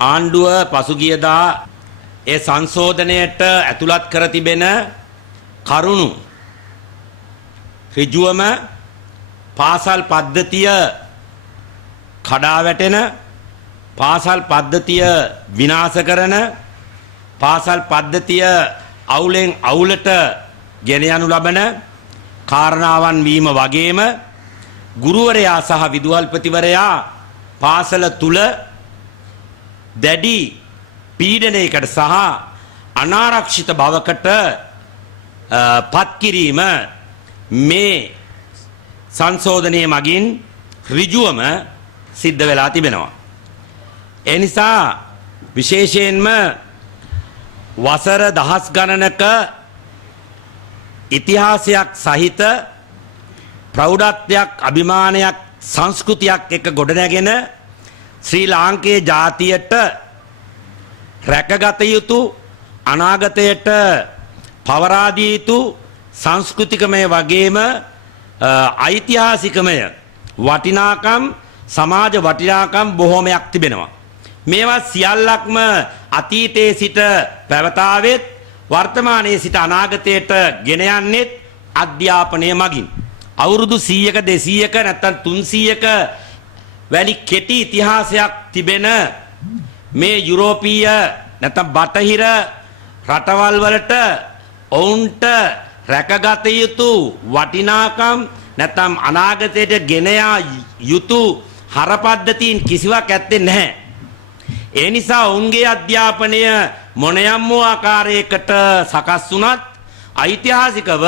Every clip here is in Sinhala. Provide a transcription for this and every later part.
ආණ්ඩුව පසුගියදා ඒ සංශෝධනයට ඇතුළත් කර තිබෙන කරුණු ඍජුවම පාසල් පද්ධතිය කඩා වැටෙන, පාසල් පද්ධතිය විනාශ කරන, පාසල් පද්ධතිය අවුලෙන් අවුලට ගෙන යනු ලබන කාරණාවන් වීම වගේම ගුරුවරයා සහ විදුහල්පතිවරයා පාසල තුල දැඩි පීඩනයකට සහ අනාරක්ෂිත බවකට පත් කිරීම මේ සංශෝධනයේ මගින් ඍජුවම සිද්ධ වෙලා තිබෙනවා. ඒ නිසා විශේෂයෙන්ම වසර දහස් ගණනක ඉතිහාසයක් සහිත ප්‍රෞಢත්වයක්, අභිමානයක්, සංස්කෘතියක් එක්ක ගොඩනැගෙන ශ්‍රී ලාංකේය ජාතියට රැකගත යුතු, අනාගතයට පවරා දිය යුතු සංස්කෘතිකමය වගේම ඓතිහාසිකමය වටිනාකම්, සමාජ වටිනාකම් බොහෝමයක් තිබෙනවා. මේවා සියල්ලක්ම අතීතයේ සිට පැවතාවෙත් වර්තමානයේ සිට අනාගතයට ගෙන යන්නේ අධ්‍යාපනය මගින්. අවුරුදු 100ක 200ක නැත්නම් 300ක වැනි කෙටි ඉතිහාසයක් තිබෙන මේ යුරෝපීය නැත්නම් බටහිර රටවල් වලට ඔවුන්ට රැකගත යුතු වටිනාකම් නැත්නම් අනාගතයට ගෙන යුතු හරපද්ධතීන් කිසිවක් ඇත්තේ නැහැ. ඒ නිසා ඔවුන්ගේ අධ්‍යාපනය මොනියම් වූ ආකාරයකට සකස් වුණත් ඓතිහාසිකව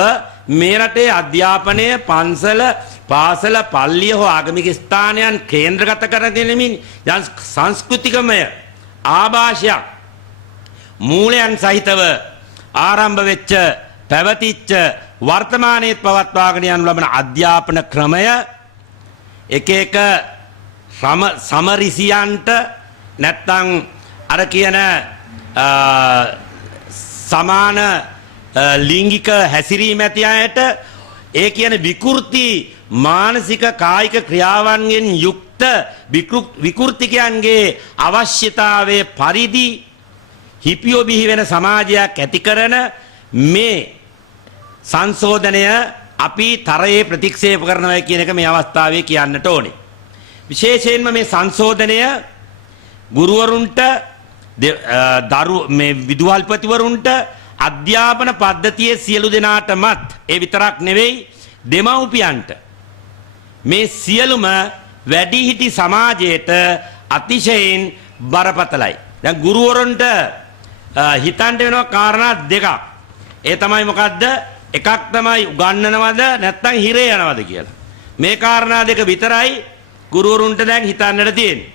මේ රටේ අධ්‍යාපනය පන්සල, පාසල, පල්ලිය හෝ ආගමික ස්ථානයන් කේන්ද්‍රගත කර දෙනමින් යම් සංස්කෘතිකමය ආభాෂයක් මූලයන් සහිතව ආරම්භ වෙච්ච, පැවතිච්ච, වර්තමානයේත් පවත්වාගෙන යනු ලබන අධ්‍යාපන ක්‍රමය එක එක සමරිසියන්ට නැත්තම් අර කියන සමාන ලිංගික හැසිරීම ඇති අයට ඒ කියන විකෘති මානසික කායික ක්‍රියාවන්ගෙන් යුක්ත විකෘතිකයන්ගේ අවශ්‍යතාවයේ පරිදි හිපියෝ බිහි වෙන සමාජයක් ඇති කරන මේ සංශෝධනය අපි තරයේ ප්‍රතික්ෂේප කරනවා කියන එක මේ අවස්ථාවේ කියන්නට ඕනේ. විශේෂයෙන්ම මේ සංශෝධනය ගුරුවරුන්ට, මේ විදුහල්පතිවරුන්ට, අධ්‍යාපන පද්ධතියේ සියලු දෙනාටමත්, ඒ විතරක් නෙවෙයි දෙමව්පියන්ට, මේ සියලුම වැඩිහිටි සමාජයට අතිශයින් බරපතලයි. දැන් ගුරුවරුන්ට හිතන්න වෙනවා කාරණා දෙකක්. ඒ තමයි මොකද්ද? එකක් තමයි උගන්වනවද නැත්නම් හිරේ යනවද කියලා. මේ කාරණා දෙක විතරයි ගුරුවරුන්ට දැන් හිතන්නට තියෙන්නේ.